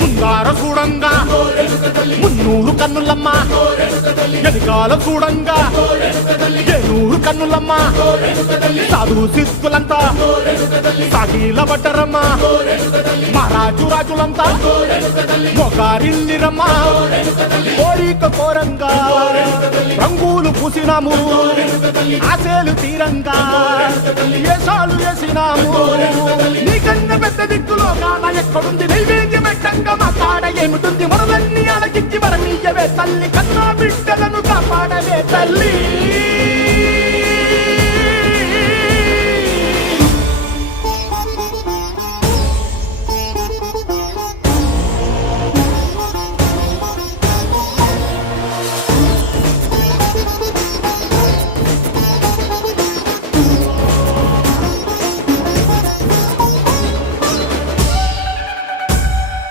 ముంగార చూడంగా మున్నూరు కన్నులమ్మ, ఎనకాల చూడంగా ఏనూరు కన్నులమ్మ. సాధు సిద్ధులంతా సాగిల పడ్డరమ్మ, మహారాజు రాజులంతా మొగారిల్లిరమ్మ. కోరిక కోరంగా రంగులు పూసినాము, ఆశలు తీరంగా ఏసాలు వేసినాము. నీకన్నా పెద్ద దిక్కులో కాన ఎక్కడుంది? నైవేద్యం పెట్టంగా మా కాడ ఏమిటుంది? మనలన్నీ అలకిచ్చి వరమీయవే తల్లి.